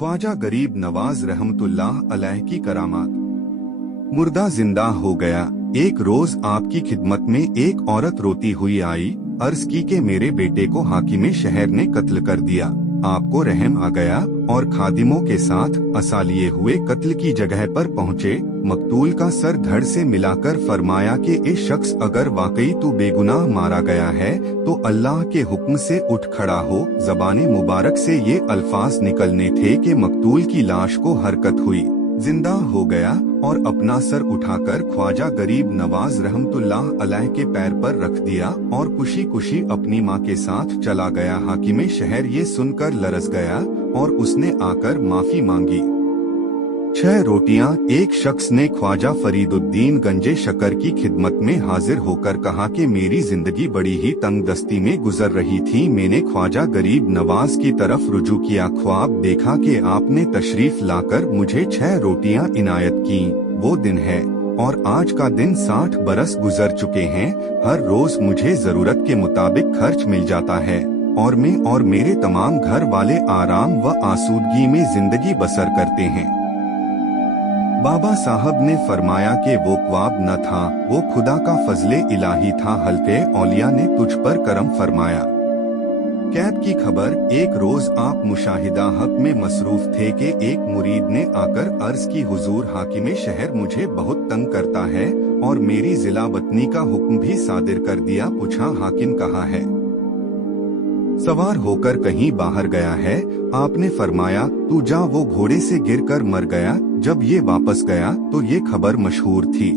ख्वाजा गरीब नवाज रहमतुल्लाह अलैह की करामात। मुर्दा जिंदा हो गया। एक रोज आपकी खिदमत में एक औरत रोती हुई आई, अर्ज की कि मेरे बेटे को हाकिमे शहर ने कत्ल कर दिया। आपको रहम आ गया और खादिमों के साथ असा लिए हुए कत्ल की जगह पर पहुँचे। मकतूल का सर धड़ से मिलाकर फरमाया कि ए शख्स, अगर वाकई तू बेगुनाह मारा गया है तो अल्लाह के हुक्म से उठ खड़ा हो। ज़बाने मुबारक से ये अल्फाज निकलने थे कि मकतूल की लाश को हरकत हुई, जिंदा हो गया और अपना सर उठाकर ख्वाजा गरीब नवाज रहमतुल्लाह अलैह के पैर पर रख दिया और खुशी खुशी अपनी माँ के साथ चला गया। हाकिमे शहर ये सुनकर लरस गया और उसने आकर माफी मांगी। 6 रोटियां। एक शख्स ने ख्वाजा फरीदुद्दीन गंजे शकर की खिदमत में हाजिर होकर कहा कि मेरी जिंदगी बड़ी ही तंग दस्ती में गुजर रही थी। मैंने ख्वाजा गरीब नवाज की तरफ रुजू किया। ख्वाब देखा कि आपने तशरीफ लाकर मुझे 6 रोटियां इनायत की। वो दिन है और आज का दिन 60 बरस गुजर चुके हैं। हर रोज मुझे जरूरत के मुताबिक खर्च मिल जाता है और मैं और मेरे तमाम घर वाले आराम व आसूदगी में जिंदगी बसर करते हैं। बाबा साहब ने फरमाया कि वो ख्वाब न था, वो खुदा का फजले इलाही था। हल्के औलिया ने तुझ पर करम फरमाया। कैद की खबर। एक रोज आप मुशाहिदा हक में मसरूफ थे कि एक मुरीद ने आकर अर्ज की, हुजूर हाकिमे शहर मुझे बहुत तंग करता है और मेरी जिला वतनी का हुक्म भी सादिर कर दिया। पूछा हाकिम कहाँ है? सवार होकर कहीं बाहर गया है। आपने फरमाया तू जा, वो घोड़े से गिरकर मर गया। जब ये वापस गया तो ये खबर मशहूर थी।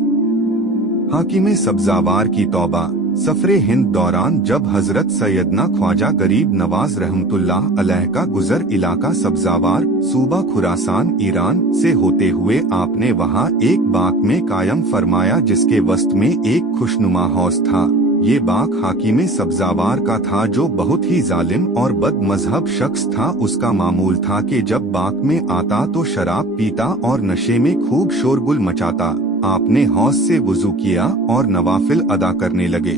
हाकिमे सब्जावार की तौबा। सफरे हिंद दौरान जब हजरत सैयदना ख्वाजा गरीब नवाज रहमतुल्लाह अलैह का गुजर इलाका सब्जावार सूबा खुरासान ईरान से होते हुए आपने वहाँ एक बाग में कायम फरमाया जिसके वस्त में एक खुशनुमा हौज था। ये बाग हाकिमे सब्जावार का था जो बहुत ही जालिम और बद मजहब शख्स था। उसका मामूल था कि जब बाग में आता तो शराब पीता और नशे में खूब शोरगुल मचाता। आपने हौज से वुजू किया और नवाफिल अदा करने लगे।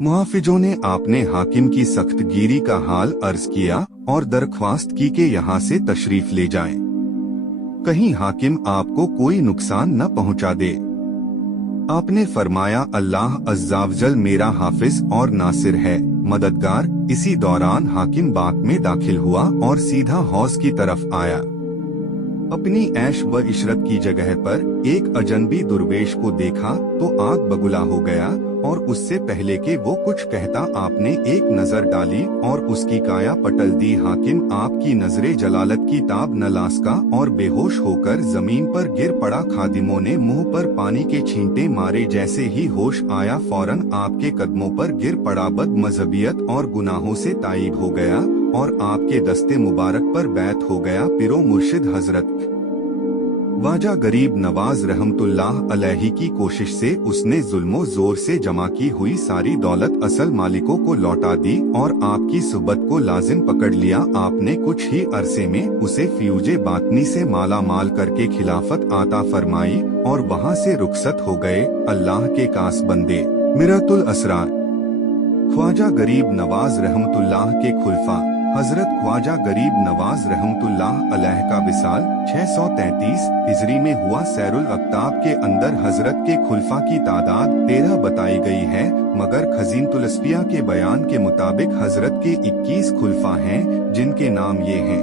मुहाफिजों ने आपने हाकिम की सख्तगिरी का हाल अर्ज किया और दरख्वास्त की कि यहाँ से तशरीफ ले जाएं। कहीं हाकिम आपको कोई नुकसान न पहुँचा दे। आपने फरमाया अल्लाह अज़्ज़ावजल मेरा हाफिज और नासिर है, मददगार। इसी दौरान हाकिम बाग में दाखिल हुआ और सीधा हौज की तरफ आया। अपनी ऐश व इशरत की जगह पर एक अजनबी दुर्वेश को देखा तो आग बगुला हो गया और उससे पहले कि वो कुछ कहता आपने एक नजर डाली और उसकी काया पटल दी। हाकिम आपकी नजरे जलालत की ताब न लासका और बेहोश होकर जमीन पर गिर पड़ा। खादिमों ने मुंह पर पानी के छींटे मारे। जैसे ही होश आया फौरन आपके कदमों पर गिर पड़ा। बद मजहबियत और गुनाहों से ताइब हो गया और आपके दस्ते मुबारक पर बैत हो गया। पिरो मुर्शिद हजरत ख्वाजा गरीब नवाज रहमतुल्लाह अलैहि की कोशिश से उसने जुल्मो जोर से जमा की हुई सारी दौलत असल मालिकों को लौटा दी और आपकी सुबत को लाजिम पकड़ लिया। आपने कुछ ही अरसे में उसे फ्यूजे बातनी से माला माल करके खिलाफत आता फरमाई और वहाँ से रुखसत हो गए। अल्लाह के कास बंदे। मिरतुल असरार। ख्वाजा गरीब नवाज रहमतुल्लाह के खुलफा। हजरत ख्वाजा गरीब नवाज रहमतुल्लाह अलैह का विसाल 633 हिजरी में हुआ। सैरुल अक्ताब के अंदर हजरत के खुलफा की तादाद 13 बताई गई है, मगर खजीनतुल असफिया के बयान के मुताबिक हजरत के 21 खुलफा हैं, जिनके नाम ये हैं।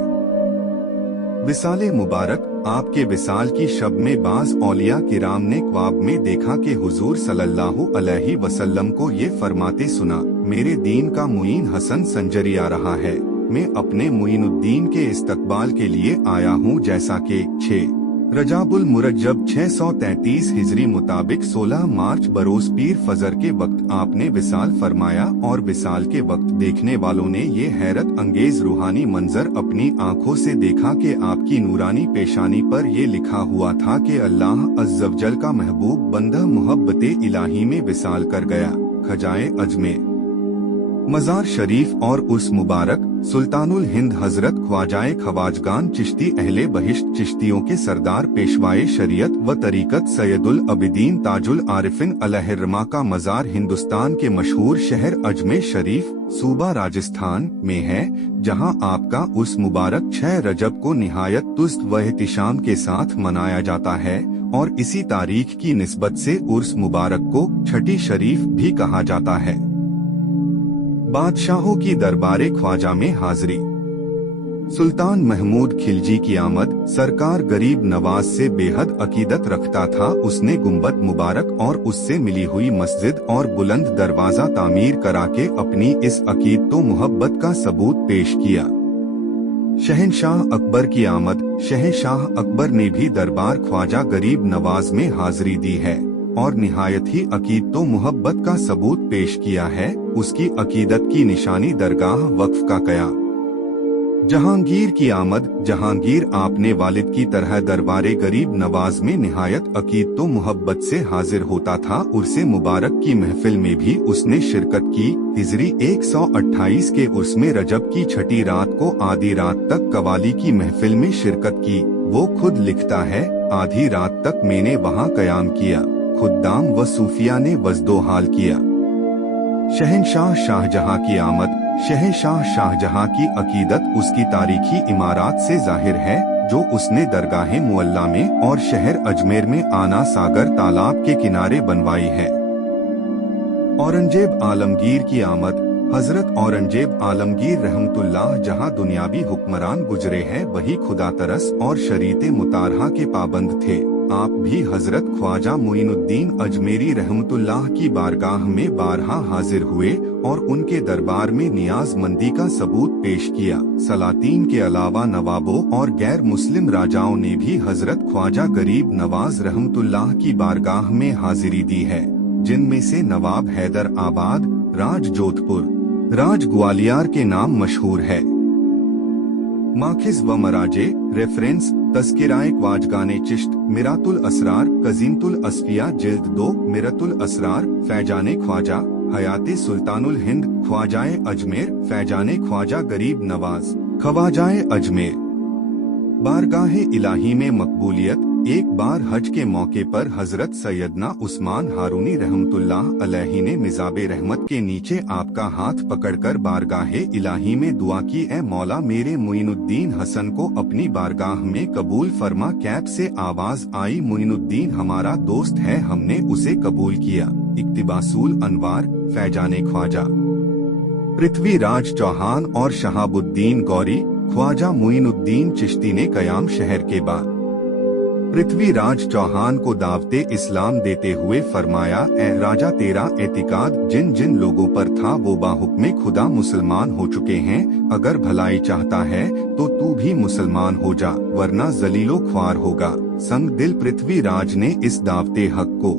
विसाले मुबारक। आपके विसाल की शब में बाज औलिया किराम ने ख्वाब में देखा कि हुजूर सल्लल्लाहु अलैहि वसल्लम को ये फरमाते सुना, मेरे दीन का मुईन हसन संजरी आ रहा है। मैं अपने मुईनुद्दीन के इस्तकबाल के लिए आया हूँ। जैसा कि 6 रजाबुल मुरज्जब 633 हिजरी मुताबिक 16 मार्च बरोज पीर फजर के वक्त आपने विसाल फरमाया और विसाल के वक्त देखने वालों ने ये हैरत अंगेज रूहानी मंजर अपनी आंखों से देखा कि आपकी नूरानी पेशानी पर ये लिखा हुआ था कि अल्लाह अज़्ज़वजल का महबूब बंदा मुहब्बते इलाही में विसाल कर गया। खजाए अजमेर। मजार शरीफ और उस मुबारक सुल्तानुल हिंद हजरत ख्वाजाए खवाजगान चिश्ती अहले बहिश्त चिश्तियों के सरदार पेशवाए शरीयत व तरीकत सैयदुल अबिदीन ताजुल आरिफिन अलहर्रमा का मज़ार हिंदुस्तान के मशहूर शहर अजमेर शरीफ सूबा राजस्थान में है, जहां आपका उर्स मुबारक 6 रजब को निहायत तुस्त व एहतिशाम के साथ मनाया जाता है और इसी तारीख की निस्बत से उर्स मुबारक को छठी शरीफ भी कहा जाता है। बादशाहों की दरबारे ख्वाजा में हाजिरी। सुल्तान महमूद खिलजी की आमद। सरकार गरीब नवाज से बेहद अकीदत रखता था। उसने गुंबद मुबारक और उससे मिली हुई मस्जिद और बुलंद दरवाजा तामीर करा के अपनी इस अकीदत मोहब्बत का सबूत पेश किया। शहनशाह अकबर की आमद। शहनशाह अकबर ने भी दरबार ख्वाजा गरीब नवाज में हाजिरी दी है और निहायत ही अकीदत मोहब्बत का सबूत पेश किया है। उसकी अकीदत की निशानी दरगाह वक्फ का कया। जहांगीर की आमद। जहांगीर आपने वालिद की तरह दरबारे गरीब नवाज में निहायत अकीदत मोहब्बत से हाजिर होता था। उर्से मुबारक की महफिल में भी उसने शिरकत की। हिजरी 128 के उर्स में रजब की छठी रात को आधी रात तक कवाली की महफिल में शिरकत की। वो खुद लिखता है, आधी रात तक मैंने वहाँ कयाम किया, खुद्दाम व सूफिया ने वजदो हाल किया। शहनशाह शाहजहां की आमद। शहनशाह शाहजहां की अकीदत उसकी तारीखी इमारत से जाहिर है, जो उसने दरगाह मुअल्ला में और शहर अजमेर में आना सागर तालाब के किनारे बनवाई है। औरंगजेब आलमगीर की आमद। हजरत औरंगजेब आलमगीर रहमतुल्लाह जहां दुनियावी हुक्मरान गुजरे हैं, वही खुदा तरस और शरीयत मुतारहा के पाबंद थे। आप भी हजरत ख्वाजा मुइनुद्दीन अजमेरी रहमतुल्लाह की बारगाह में बारहा हाजिर हुए और उनके दरबार में नियाजमंदी का सबूत पेश किया। सलातीन के अलावा नवाबों और गैर मुस्लिम राजाओं ने भी हजरत ख्वाजा गरीब नवाज रहमतुल्लाह की बारगाह में हाजिरी दी है, जिनमें से नवाब हैदर आबाद, राज जोधपुर, राज ग्वालियर के नाम मशहूर है। माखिज व मराजे। रेफरेंस: तस्किराए ख्वाजगाने चिश्त, मिरातुल असरार, कजीमतुल असफिया, जिल्द 2, मिरातुल असरार, फैजाने ख्वाजा, हयाते सुल्तानुल हिंद, ख्वाजाए अजमेर, फैजाने ख्वाजा गरीब नवाज, ख्वाजाए अजमेर। बारगाहे इलाही में मकबूलियत। एक बार हज के मौके पर हजरत सैयदना उस्मान हारूनी रहमतुल्लाह अलैहि ने मिजाबे रहमत के नीचे आपका हाथ पकड़कर बारगाहे इलाही में दुआ की, ए मौला मेरे मुइनुद्दीन हसन को अपनी बारगाह में कबूल फरमा। कैब से आवाज आई, मुइनुद्दीन हमारा दोस्त है, हमने उसे कबूल किया। इक्तिबासुल अनवार, फैजाने ख्वाजा। पृथ्वीराज चौहान और शहाबुद्दीन गौरी। ख्वाजा मुइनुद्दीन चिश्ती ने कयाम शहर के बाद पृथ्वीराज चौहान को दावते इस्लाम देते हुए फरमाया, ए राजा, तेरा एतिकाद जिन जिन लोगों पर था वो बाहुक्मे खुदा मुसलमान हो चुके हैं। अगर भलाई चाहता है तो तू भी मुसलमान हो जा, वरना जलीलो ख्वार होगा। संग दिल पृथ्वीराज ने इस दावते हक को